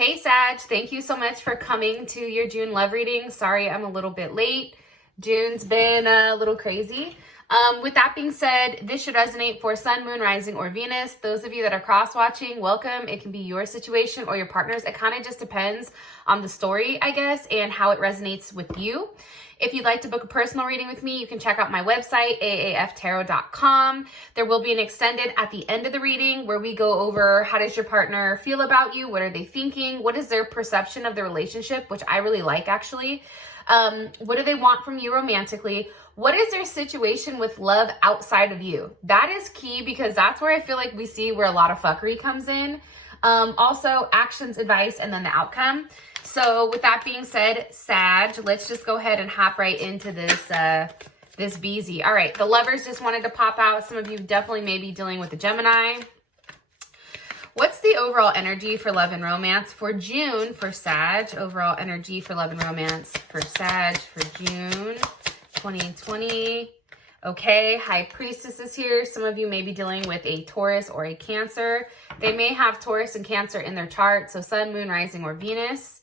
Hey Sag, thank you so much for coming to your June love reading. Sorry I'm a little bit late. June's been a little crazy. With that being said, this should resonate for Sun, Moon, Rising, or Venus. Those of you that are cross-watching, welcome. It can be your situation or your partner's. It kind of just depends on the story, I guess, and how it resonates with you. If you'd like to book a personal reading with me, you can check out my website, aaftarot.com. There will be an extended at the end of the reading where we go over how does your partner feel about you? What are they thinking? What is their perception of the relationship, which I really like, actually. What do they want from you romantically? What is their situation with love outside of you? That is key because that's where I feel like we see where a lot of fuckery comes in. Also, actions, advice, and then the outcome. So with that being said, Sag, let's just go ahead and hop right into this this BZ. All right, the lovers just wanted to pop out. Some of you definitely may be dealing with a Gemini. What's the overall energy for love and romance for June for Sag? Overall energy for love and romance for Sag for June 2020. Okay, High Priestess is here. Some of you may be dealing with a Taurus or a Cancer. They may have Taurus and Cancer in their chart. So Sun, Moon, Rising, or Venus.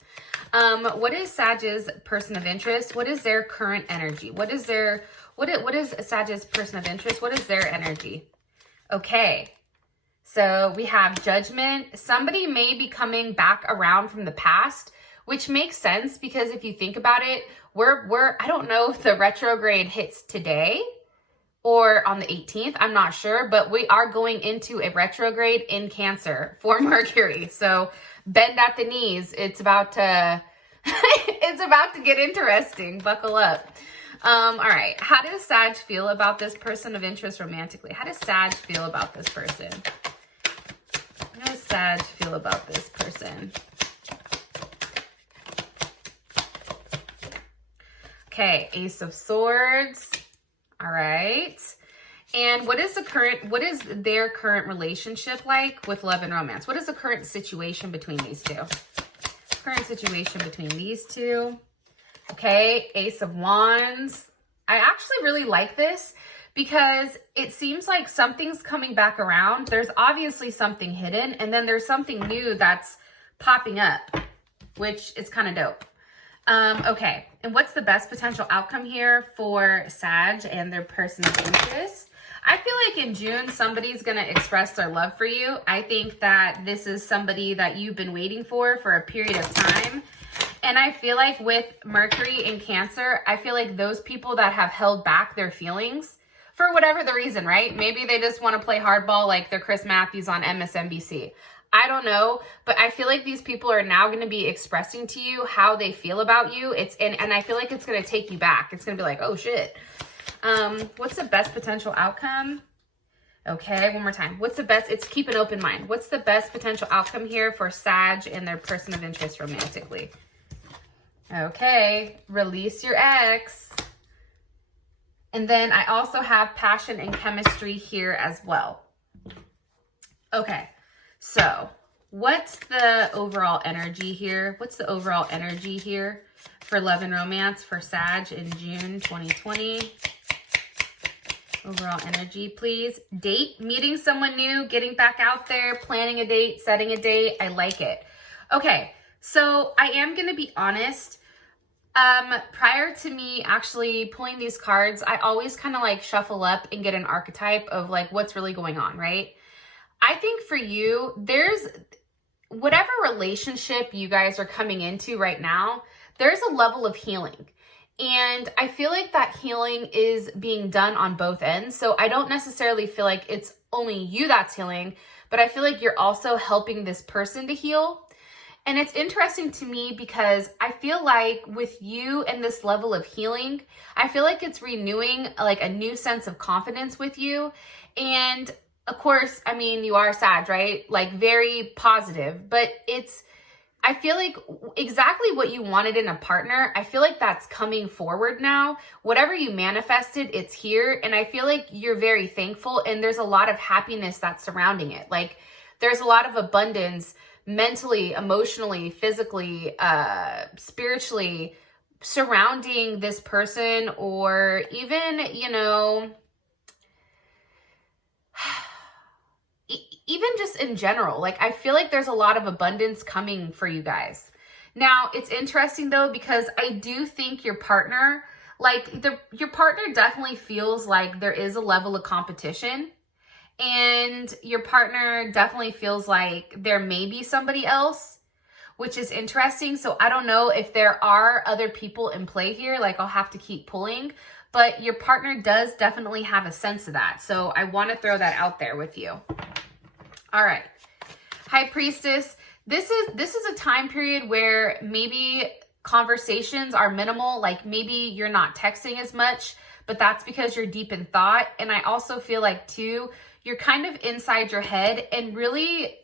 What is Sag's person of interest? What is their current energy? What is Sag's person of interest? What is their energy? Okay. So we have Judgment. Somebody may be coming back around from the past, which makes sense because if you think about it, I don't know if the retrograde hits today or on the 18th. I'm not sure, but we are going into a retrograde in Cancer for Mercury. So bend at the knees. It's about to, it's about to get interesting. Buckle up. All right. How does Sag feel about this person of interest romantically? How does Sag feel about this person? How does Sag feel about this person? Okay, Ace of Swords. All right. And what is their current relationship like with love and romance? What is the current situation between these two? Current situation between these two. Okay, Ace of Wands. I actually really like this because it seems like something's coming back around. There's obviously something hidden, and then there's something new that's popping up, which is kind of dope. Okay, and what's the best potential outcome here for Sag and their person of interest? I feel like in June, somebody's going to express their love for you. I think that this is somebody that you've been waiting for a period of time. And I feel like with Mercury in Cancer, I feel like those people that have held back their feelings for whatever the reason, right? Maybe they just want to play hardball like they're Chris Matthews on MSNBC. I don't know, but I feel like these people are now going to be expressing to you how they feel about you. And I feel like it's going to take you back. It's going to be like, oh shit. What's the best potential outcome? Okay, one more time. It's keep an open mind. What's the best potential outcome here for Sag and their person of interest romantically? Okay, release your ex. And then I also have passion and chemistry here as well. Okay. So what's the overall energy here? What's the overall energy here for love and romance for Sag in June 2020? Overall energy, please. Date, meeting someone new, getting back out there, planning a date, setting a date. I like it. Okay, so I am going to be honest. Prior to me actually pulling these cards, I always kind of like shuffle up and get an archetype of like what's really going on, right? I think for you, there's whatever relationship you guys are coming into right now, there's a level of healing. And I feel like that healing is being done on both ends. So I don't necessarily feel like it's only you that's healing, but I feel like you're also helping this person to heal. And it's interesting to me because I feel like with you and this level of healing, I feel like it's renewing like a new sense of confidence with you. And of course, I mean, you are Sag, right? Like very positive, but I feel like exactly what you wanted in a partner, I feel like that's coming forward now. Whatever you manifested, it's here. And I feel like you're very thankful and there's a lot of happiness that's surrounding it. Like there's a lot of abundance mentally, emotionally, physically, spiritually surrounding this person, or even, even just in general. Like, I feel like there's a lot of abundance coming for you guys. Now, it's interesting though, because I do think your partner, like your partner definitely feels like there is a level of competition, and your partner definitely feels like there may be somebody else, which is interesting. So I don't know if there are other people in play here. Like, I'll have to keep pulling, but your partner does definitely have a sense of that. So I want to throw that out there with you. All right. High Priestess. This is a time period where maybe conversations are minimal. Like, maybe you're not texting as much, but that's because you're deep in thought. And I also feel like too, you're kind of inside your head and really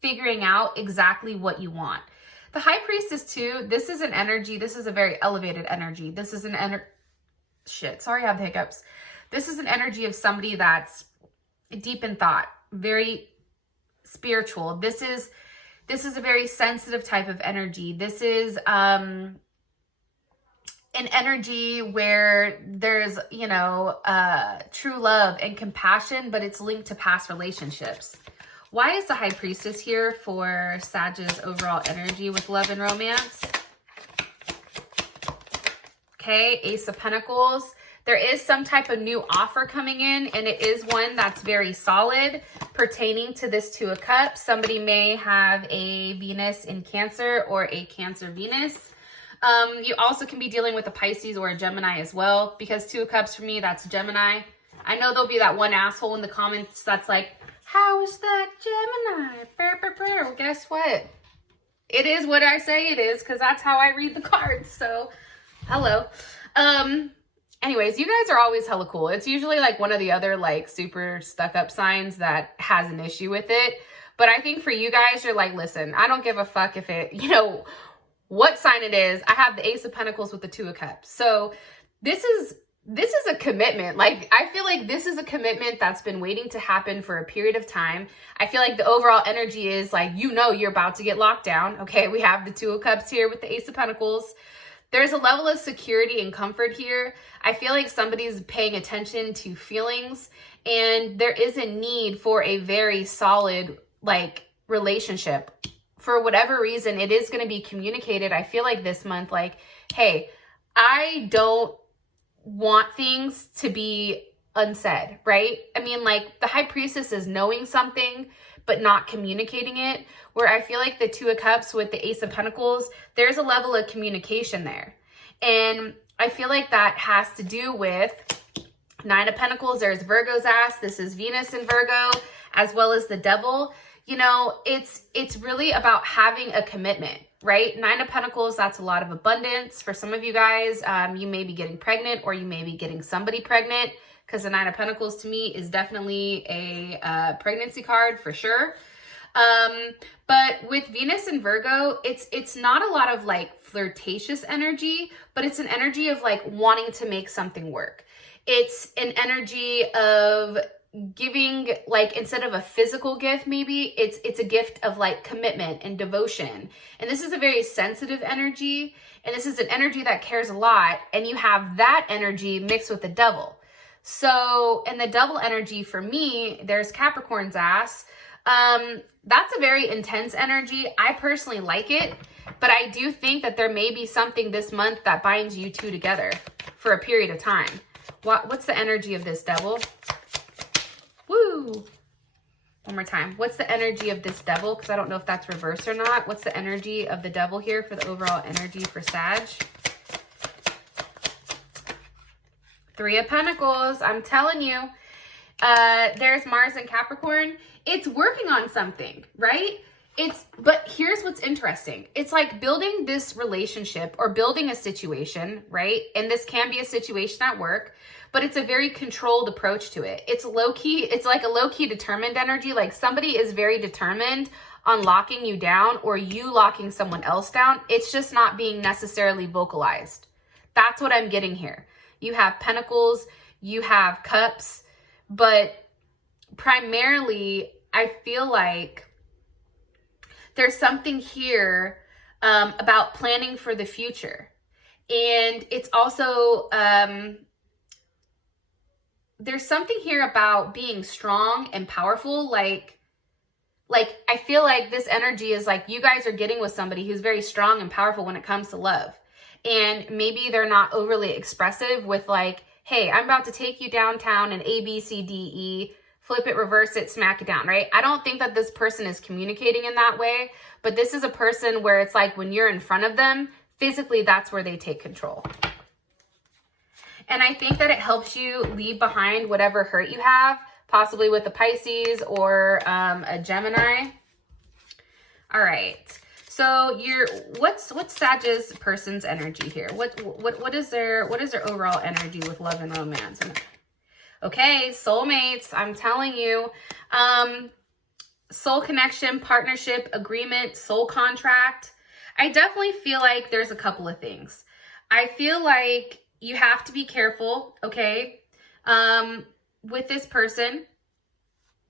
figuring out exactly what you want. The High Priestess too, this is an energy. This is a very elevated energy. This is an sorry, I have the hiccups. This is an energy of somebody that's deep in thought, very spiritual. This is a very sensitive type of energy. This is an energy where there's, true love and compassion, but it's linked to past relationships. Why is the High Priestess here for Sag's overall energy with love and romance? Okay, Ace of Pentacles. There is some type of new offer coming in, and it is one that's very solid pertaining to this Two of Cups. Somebody may have a Venus in Cancer or a Cancer Venus. You also can be dealing with a Pisces or a Gemini as well, because Two of Cups for me, that's Gemini. I know there'll be that one asshole in the comments that's like, how is that Gemini? Well, guess what? It is what I say it is, because that's how I read the cards. So, hello. Anyways, you guys are always hella cool. It's usually like one of the other like super stuck up signs that has an issue with it. But I think for you guys, you're like, listen, I don't give a fuck if it, what sign it is. I have the Ace of Pentacles with the Two of Cups. So this is a commitment. Like, I feel like this is a commitment that's been waiting to happen for a period of time. I feel like the overall energy is like, you're about to get locked down. Okay, we have the Two of Cups here with the Ace of Pentacles. There's a level of security and comfort here. I feel like somebody's paying attention to feelings, and there is a need for a very solid, like, relationship. For whatever reason, it is going to be communicated. I feel like this month, like, hey, I don't want things to be unsaid, right? I mean, like, the High Priestess is knowing something, but not communicating it, where I feel like the Two of Cups with the Ace of Pentacles, there's a level of communication there. And I feel like that has to do with Nine of Pentacles. There's Virgo's ass. This is Venus in Virgo, as well as the Devil. It's really about having a commitment, right? Nine of Pentacles, that's a lot of abundance. For some of you guys, you may be getting pregnant, or you may be getting somebody pregnant, because the Nine of Pentacles to me is definitely a pregnancy card for sure. But with Venus and Virgo, it's not a lot of like flirtatious energy, but it's an energy of like wanting to make something work. It's an energy of giving, like, instead of a physical gift, maybe it's a gift of like commitment and devotion. And this is a very sensitive energy, and this is an energy that cares a lot, and you have that energy mixed with the Devil. So, and the Devil energy for me, there's Capricorn's ass. That's a very intense energy. I personally like it, but I do think that there may be something this month that binds you two together for a period of time. What's the energy of this Devil? Woo! One more time. What's the energy of this Devil? Because I don't know if that's reversed or not. What's the energy of the Devil here for the overall energy for Sag? Three of Pentacles. I'm telling you. There's Mars and Capricorn. It's working on something, right? But here's what's interesting. It's like building this relationship or building a situation, right? And this can be a situation at work, but it's a very controlled approach to it. It's low-key. It's like a low-key determined energy. Like somebody is very determined on locking you down, or you locking someone else down. It's just not being necessarily vocalized. That's what I'm getting here. You have Pentacles, you have Cups, but primarily I feel like there's something here about planning for the future. And it's also, there's something here about being strong and powerful. Like like, I feel like this energy is like you guys are getting with somebody who's very strong and powerful when it comes to love. And maybe they're not overly expressive with like, hey, I'm about to take you downtown and A, B, C, D, E, flip it, reverse it, smack it down, right? I don't think that this person is communicating in that way, but this is a person where it's like when you're in front of them, physically, that's where they take control. And I think that it helps you leave behind whatever hurt you have, possibly with a Pisces or a Gemini. All right. So what's Sag's person's energy here? What is their overall energy with love and romance? Okay, soulmates, I'm telling you. Soul connection, partnership, agreement, soul contract. I definitely feel like there's a couple of things. I feel like you have to be careful, okay, with this person,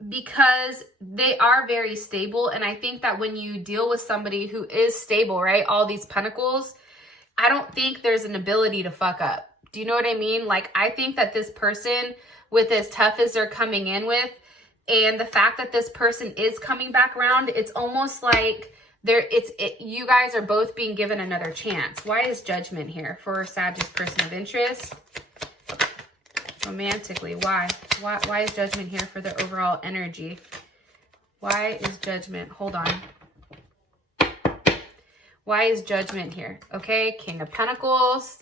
because they are very stable. And I think that when you deal with somebody who is stable, right, all these pentacles, I don't think there's an ability to fuck up. Do you know what I mean? Like, I think that this person, with as tough as they're coming in with, and the fact that this person is coming back around, it's almost like you guys are both being given another chance. Why is Judgment here for Sag's person of interest? Romantically, why is Judgment here for their overall energy? Why is Judgment? Hold on. Why is Judgment here? Okay, King of Pentacles.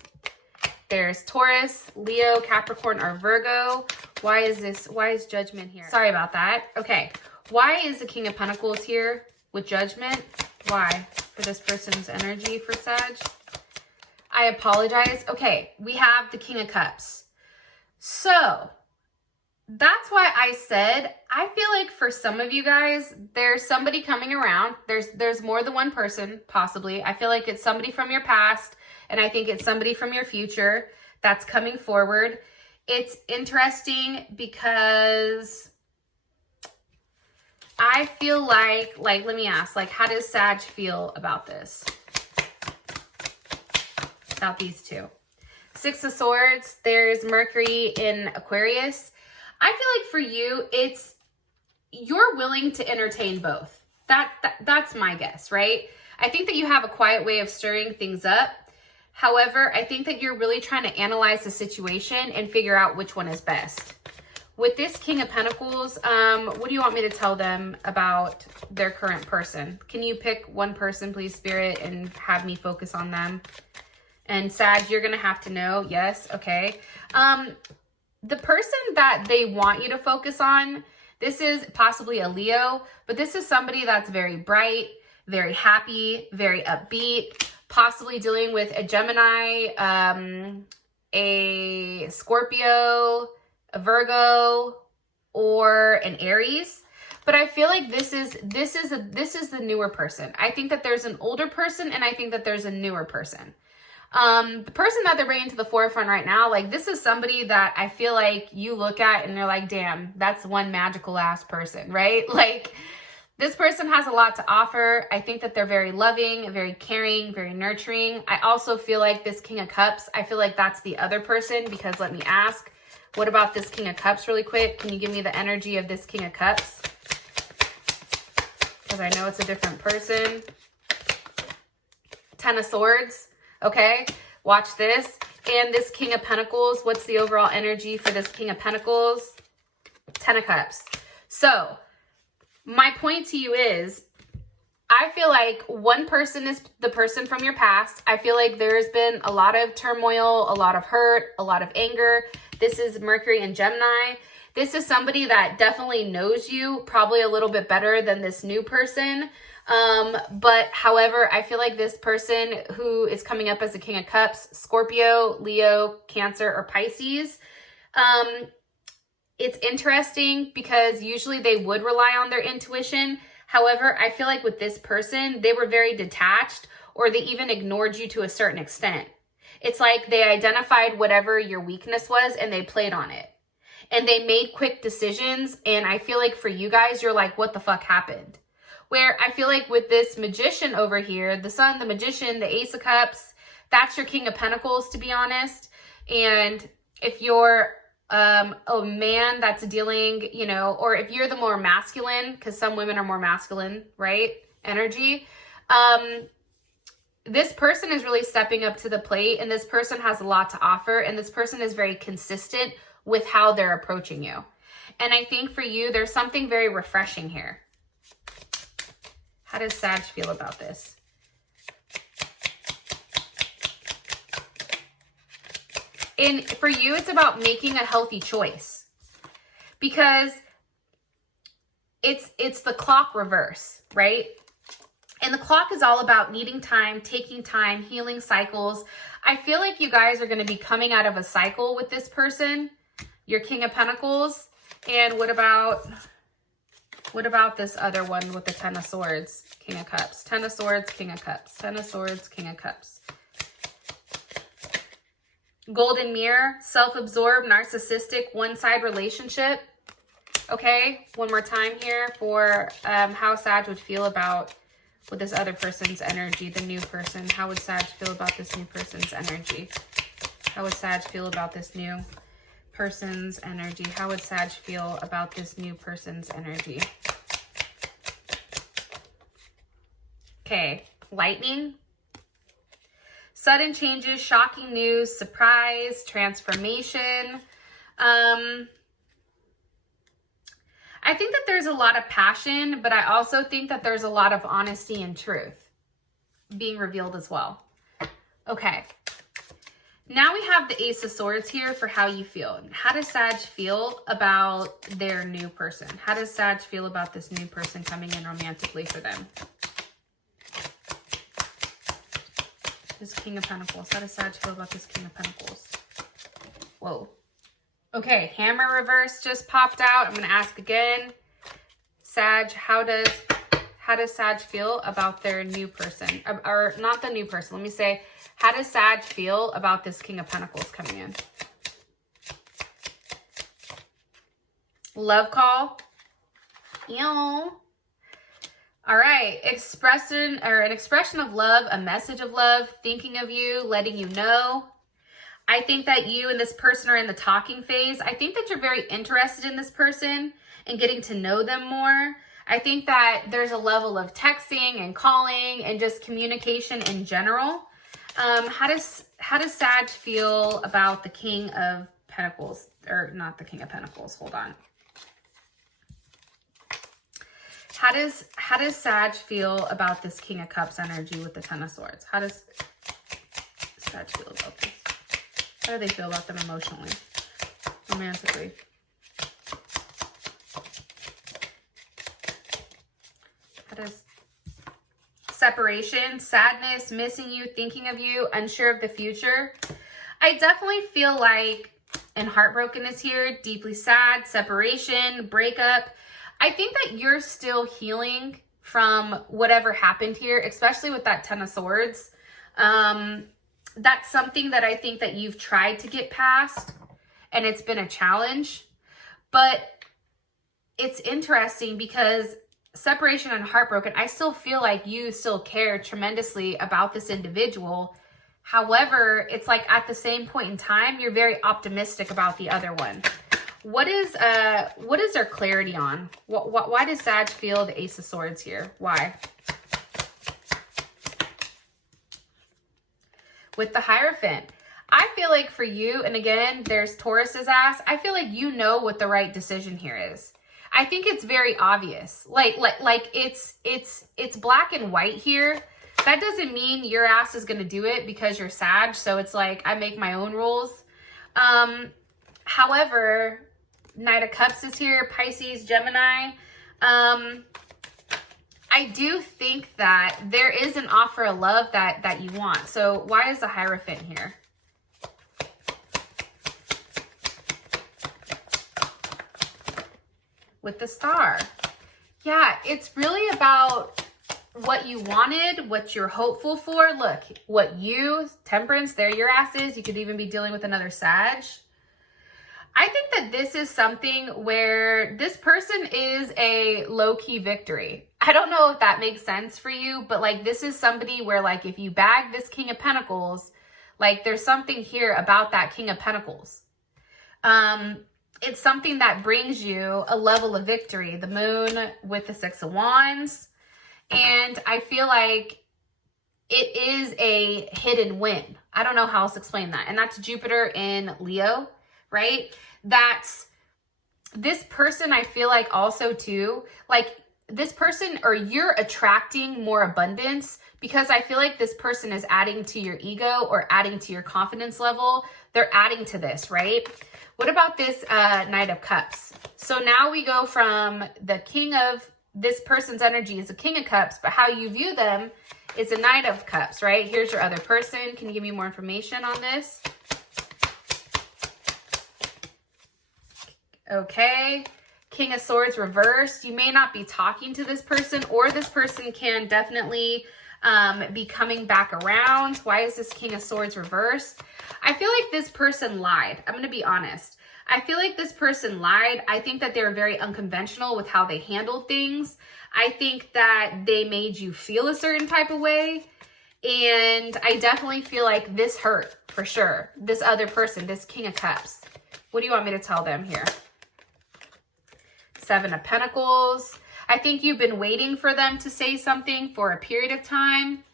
There's Taurus, Leo, Capricorn, or Virgo. Why is Judgment here? Sorry about that. Okay, why is the King of Pentacles here with Judgment? Why? For this person's energy for Sag? I apologize. Okay, we have the King of Cups. So that's why I said, I feel like for some of you guys, there's somebody coming around. There's more than one person, possibly. I feel like it's somebody from your past, and I think it's somebody from your future that's coming forward. It's interesting because I feel like, let me ask, like, how does Sag feel about this? About these two? Six of Swords, there's Mercury in Aquarius. I feel like for you, you're willing to entertain both. That's my guess, right? I think that you have a quiet way of stirring things up. However, I think that you're really trying to analyze the situation and figure out which one is best. With this King of Pentacles, what do you want me to tell them about their current person? Can you pick one person, please, Spirit, and have me focus on them? And Sag, you're going to have to know. Yes. Okay. The person that they want you to focus on, this is possibly a Leo, but this is somebody that's very bright, very happy, very upbeat, possibly dealing with a Gemini, a Scorpio, a Virgo, or an Aries. But I feel like this is the newer person. I think that there's an older person, and I think that there's a newer person. The person that they're bringing to the forefront right now, like, this is somebody that I feel like you look at and you're like, damn, that's one magical ass person, right? Like, this person has a lot to offer. I think that they're very loving, very caring, very nurturing. I also feel like this King of Cups, I feel like that's the other person, because let me ask, what about this King of Cups really quick? Can you give me the energy of this King of Cups? Because I know it's a different person. Ten of Swords. Okay, watch this. And this King of Pentacles, what's the overall energy for this King of Pentacles? Ten of Cups. So my point to you is, I feel like one person is the person from your past. I feel like there's been a lot of turmoil, a lot of hurt, a lot of anger. This is Mercury and Gemini. This is somebody that definitely knows you probably a little bit better than this new person. But however, I feel like this person who is coming up as the King of Cups, Scorpio, Leo, Cancer, or Pisces, it's interesting because usually they would rely on their intuition. However, I feel like with this person, they were very detached, or they even ignored you to a certain extent. It's like they identified whatever your weakness was and they played on it. And they made quick decisions. And I feel like for you guys, you're like, what the fuck happened? Where I feel like with this Magician over here, the Sun, the Magician, the Ace of Cups, that's your King of Pentacles, to be honest. And if you're a man that's dealing, you know, or if you're the more masculine, because some women are more masculine, right? Energy. This person is really stepping up to the plate, and this person has a lot to offer, and this person is very consistent with how they're approaching you. And I think for you, there's something very refreshing here. How does Sag feel about this? And for you, it's about making a healthy choice, because it's the clock reverse, right? And the clock is all about needing time, taking time, healing cycles. I feel like you guys are going to be coming out of a cycle with this person, your King of Pentacles. And what about this other one with the Ten of Swords, King of Cups? Ten of Swords, King of Cups. Ten of Swords, King of Cups. Golden Mirror, self-absorbed, narcissistic, one-side relationship. Okay, one more time here for how Sag would feel about with this other person's energy, the new person. How would Sag feel about this new person's energy? How would Sag feel about this new person's energy? How would Sag feel about this new person's energy? Okay, lightning. Sudden changes, shocking news, surprise, transformation. I think that there's a lot of passion, but I also think that there's a lot of honesty and truth being revealed as well. Okay. Now we have the Ace of Swords here for how you feel. How does Sag feel about their new person? How does Sag feel about this new person coming in romantically for them? This King of Pentacles. How does Sag feel about this King of Pentacles? Whoa. Okay, Hammer reverse just popped out. I'm going to ask again. Sag, how does Sag feel about their new person? Or not the new person. Let me say, how does Sag feel about this King of Pentacles coming in? Love call. Ew. All right, an expression of love, a message of love, thinking of you, letting you know. I think that you and this person are in the talking phase. I think that you're very interested in this person and getting to know them more. I think that there's a level of texting and calling and just communication in general. How does Sag feel about the King of Pentacles? Or not the King of Pentacles, hold on. How does Sag feel about this King of Cups energy with the Ten of Swords? How does Sag feel about this? How do they feel about them emotionally, romantically? How does separation, sadness, missing you, thinking of you, unsure of the future? I definitely feel like, and heartbroken is here, deeply sad, separation, breakup. I think that you're still healing from whatever happened here, especially with that Ten of Swords. That's something that I think that you've tried to get past, and it's been a challenge. But it's interesting because separation and heartbroken, I still feel like you still care tremendously about this individual. However, it's like at the same point in time, you're very optimistic about the other one. What is their clarity on? Why does Sag feel the Ace of Swords here? Why? With the Hierophant, I feel like for you, and again, there's Taurus's ass. I feel like you know what the right decision here is. I think it's very obvious. Like it's black and white here. That doesn't mean your ass is gonna do it because you're Sag. So it's like I make my own rules. However, Knight of Cups is here, Pisces, Gemini. I do think that there is an offer of love that you want. So why is the Hierophant here? With the Star. Yeah, it's really about what you wanted, what you're hopeful for. Look, what you, Temperance, there your ass is. You could even be dealing with another Sag. I think that this is something where this person is a low-key victory. I don't know if that makes sense for you, but like this is somebody where like if you bag this King of Pentacles, like there's something here about that King of Pentacles. It's something that brings you a level of victory. The moon with the 6 of Wands. And I feel like it is a hidden win. I don't know how else to explain that. And that's Jupiter in Leo, right? That's this person, I feel like also too, like this person, or you're attracting more abundance because I feel like this person is adding to your ego or adding to your confidence level. They're adding to this, right? What about this Knight of Cups? So now we go from the king of this person's energy is a King of Cups, but how you view them is a Knight of Cups, right? Here's your other person. Can you give me more information on this? Okay. King of Swords reversed. You may not be talking to this person, or this person can definitely be coming back around. Why is this King of Swords reversed? I feel like this person lied. I'm going to be honest. I feel like this person lied. I think that they're very unconventional with how they handled things. I think that they made you feel a certain type of way. And I definitely feel like this hurt for sure. This other person, this King of Cups. What do you want me to tell them here? 7 of Pentacles. I think you've been waiting for them to say something for a period of time.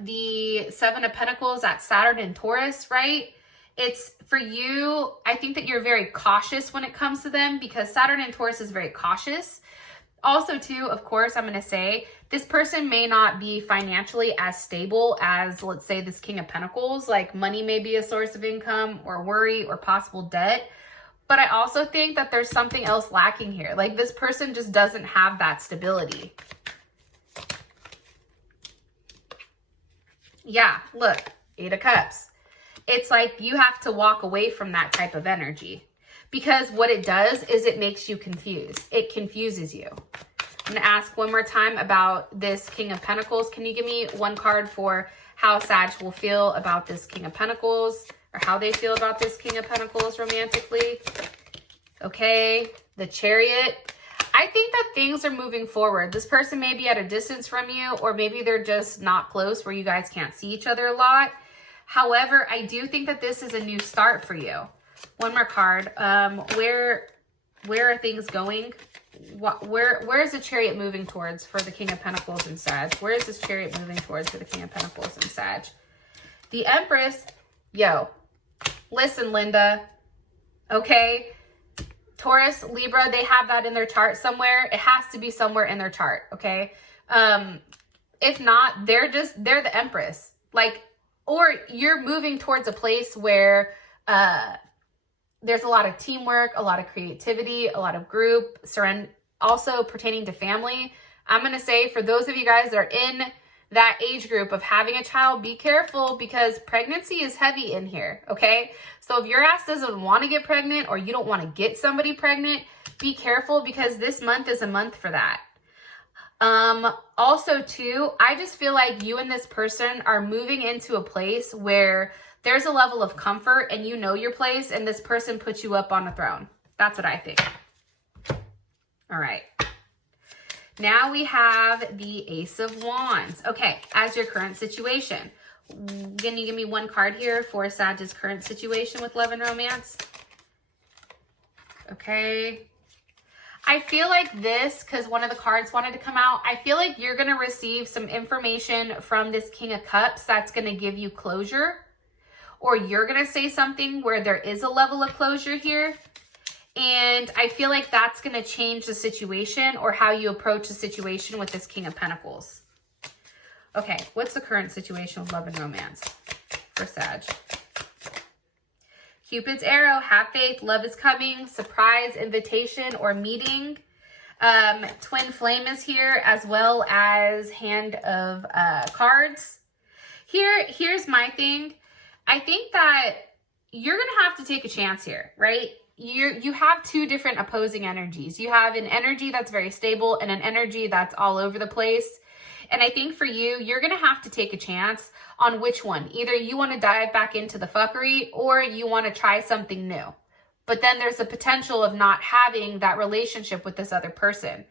The 7 of Pentacles at Saturn and Taurus, right? It's for you, I think that you're very cautious when it comes to them because Saturn and Taurus is very cautious. Also too, of course, I'm going to say this person may not be financially as stable as, let's say, this King of Pentacles. Like money may be a source of income or worry or possible debt. But I also think that there's something else lacking here. Like this person just doesn't have that stability. Yeah, look, 8 of Cups. It's like you have to walk away from that type of energy. Because what it does is it makes you confused. It confuses you. I'm going to ask one more time about this King of Pentacles. Can you give me one card for how Sag will feel about this King of Pentacles? Or how they feel about this King of Pentacles romantically? Okay, the Chariot. I think that things are moving forward. This person may be at a distance from you, or maybe they're just not close where you guys can't see each other a lot. However, I do think that this is a new start for you. One more card. Where are things going? Where is the Chariot moving towards for the King of Pentacles and Sag? Where is this Chariot moving towards for the King of Pentacles and Sag? The Empress. Yo, listen, Linda. Okay. Taurus, Libra, they have that in their chart somewhere. It has to be somewhere in their chart. Okay. If not, they're the Empress. Like, or you're moving towards a place where there's a lot of teamwork, a lot of creativity, a lot of group, also pertaining to family. I'm going to say for those of you guys that are in that age group of having a child, be careful because pregnancy is heavy in here, okay? So if your ass doesn't want to get pregnant or you don't want to get somebody pregnant, be careful because this month is a month for that. Also too, I just feel like you and this person are moving into a place where there's a level of comfort and you know your place and this person puts you up on a throne. That's what I think. All right. Now we have the Ace of Wands. Okay, as your current situation. Can you give me one card here for Sag's current situation with love and romance? Okay. I feel like this, because one of the cards wanted to come out, I feel like you're going to receive some information from this King of Cups that's going to give you closure. Or you're going to say something where there is a level of closure here. And I feel like that's going to change the situation or how you approach the situation with this King of Pentacles. Okay, what's the current situation with love and romance for Sag? Cupid's arrow, have faith, love is coming, surprise, invitation, or meeting. Twin flame is here, as well as hand of cards. Here's my thing. I think that you're going to have to take a chance here, right? You have two different opposing energies. You have an energy that's very stable and an energy that's all over the place. And I think for you, you're going to have to take a chance on which one. Either you want to dive back into the fuckery or you want to try something new. But then there's a potential of not having that relationship with this other person.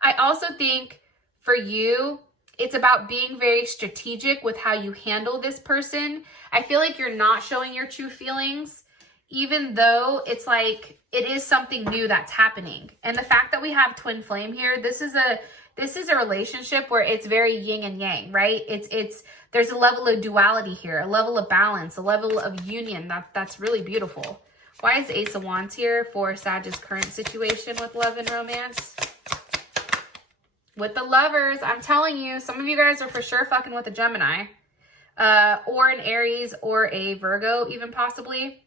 I also think for you, it's about being very strategic with how you handle this person. I feel like you're not showing your true feelings. even though it's like it is something new that's happening. And the fact that we have twin flame here, this is a relationship where it's very yin and yang, right? There's a level of duality here, a level of balance, a level of union that's really beautiful. Why is Ace of Wands here for Sag's current situation with love and romance? With the Lovers, I'm telling you, some of you guys are for sure fucking with a Gemini, or an Aries, or a Virgo, even possibly.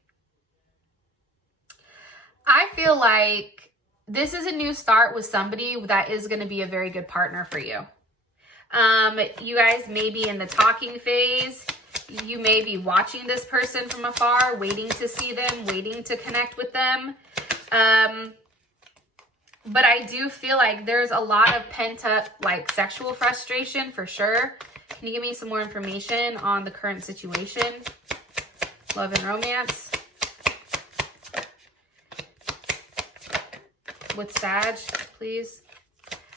I feel like this is a new start with somebody that is going to be a very good partner for you. You guys may be in the talking phase. You may be watching this person from afar, waiting to see them, waiting to connect with them. But I do feel like there's a lot of pent up, like, sexual frustration for sure. Can you give me some more information on the current situation? Love and romance. With Sag, please.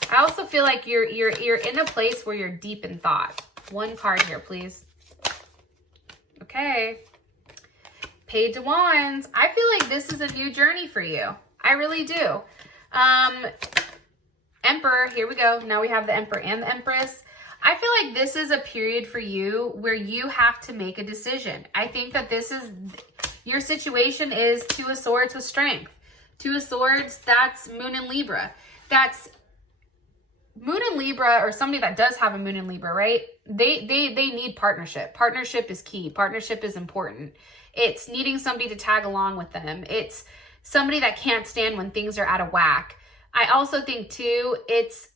I also feel like you're in a place where you're deep in thought. One card here, please. Okay. Page of Wands. I feel like this is a new journey for you. I really do. Emperor, here we go. Now we have the Emperor and the Empress. I feel like this is a period for you where you have to make a decision. I think that this is, your situation is Two of Swords with Strength. Two of Swords, that's Moon in Libra. That's Moon in Libra, or somebody that does have a Moon in Libra, right? They need partnership. Partnership is key. Partnership is important. It's needing somebody to tag along with them. It's somebody that can't stand when things are out of whack. I also think too, it's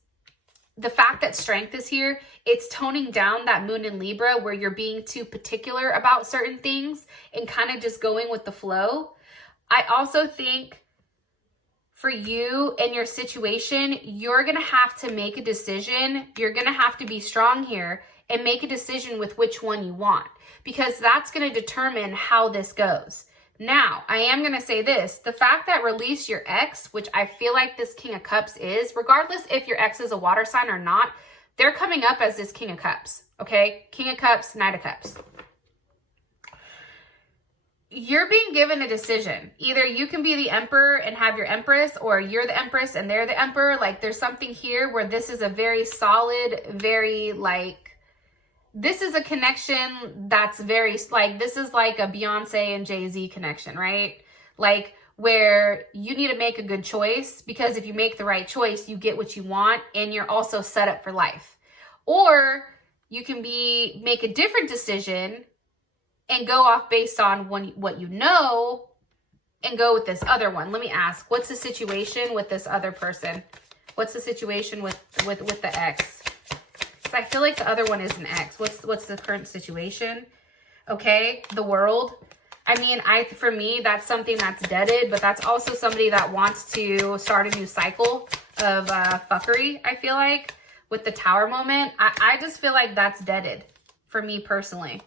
the fact that Strength is here. It's toning down that Moon in Libra where you're being too particular about certain things and kind of just going with the flow. I also think for you and your situation, you're going to have to make a decision. You're going to have to be strong here and make a decision with which one you want, because that's going to determine how this goes. Now, I am going to say this, the fact that release your ex, which I feel like this King of Cups is, regardless if your ex is a water sign or not, they're coming up as this King of Cups, okay? King of Cups, Knight of Cups. You're being given a decision. Either you can be the Emperor and have your Empress, or you're the Empress and they're the Emperor. Like, there's something here where this is a very solid, very, like, this is a connection that's very, like, this is like a Beyonce and Jay-Z connection, right? Like, where you need to make a good choice, because if you make the right choice, you get what you want and you're also set up for life. Or you can make a different decision and go off based on what you know and go with this other one. Let me ask, what's the situation with this other person? What's the situation with the ex? Because I feel like the other one is an ex. What's the current situation? Okay, the World. I mean, for me, that's something that's deaded, but that's also somebody that wants to start a new cycle of fuckery, I feel like, with the Tower moment. I just feel like that's deaded for me personally.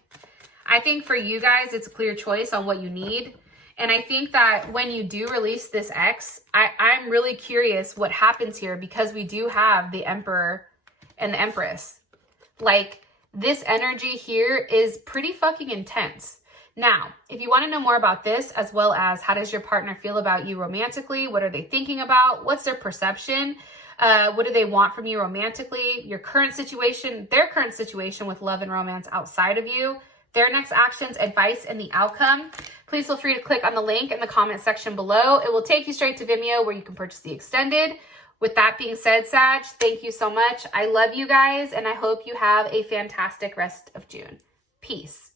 I think for you guys, it's a clear choice on what you need. And I think that when you do release this ex, I'm really curious what happens here, because we do have the Emperor and the Empress. Like, this energy here is pretty fucking intense. Now, if you want to know more about this, as well as how does your partner feel about you romantically, what are they thinking about, what's their perception, what do they want from you romantically, your current situation, their current situation with love and romance outside of you, their next actions, advice, and the outcome, please feel free to click on the link in the comment section below. It will take you straight to Vimeo where you can purchase the extended. With that being said, Sag, thank you so much. I love you guys, and I hope you have a fantastic rest of June. Peace.